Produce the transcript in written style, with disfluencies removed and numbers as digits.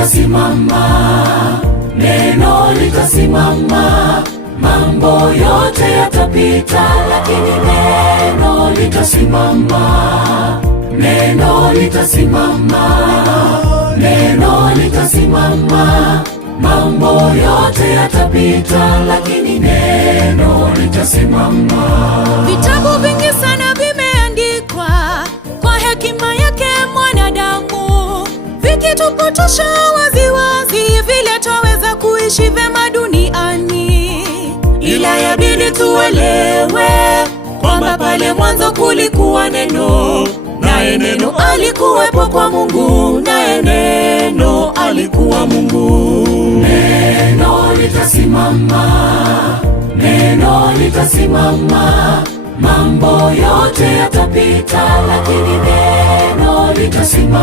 litasimama, neno litasimama. Mambo yote yatapita, lakini neno litasimama. Neno litasimama, neno litasimama. Mambo yote yatapita, lakini neno litasimama. Vitabu vingi sana vimeandikwa kwa hekima yake mwanadamu, vikitupotosha waziwazi vile twaweza kuishi vema duniani. Ila yabidi tuelewe kwamba pale mwanzo kulikuwa neno, naye neno alikuwepo kwa Mungu, naye neno alikuwa Mungu. Neno litasimama, neno litasimama. Mambo yote yatapita, lakini neno litasimama.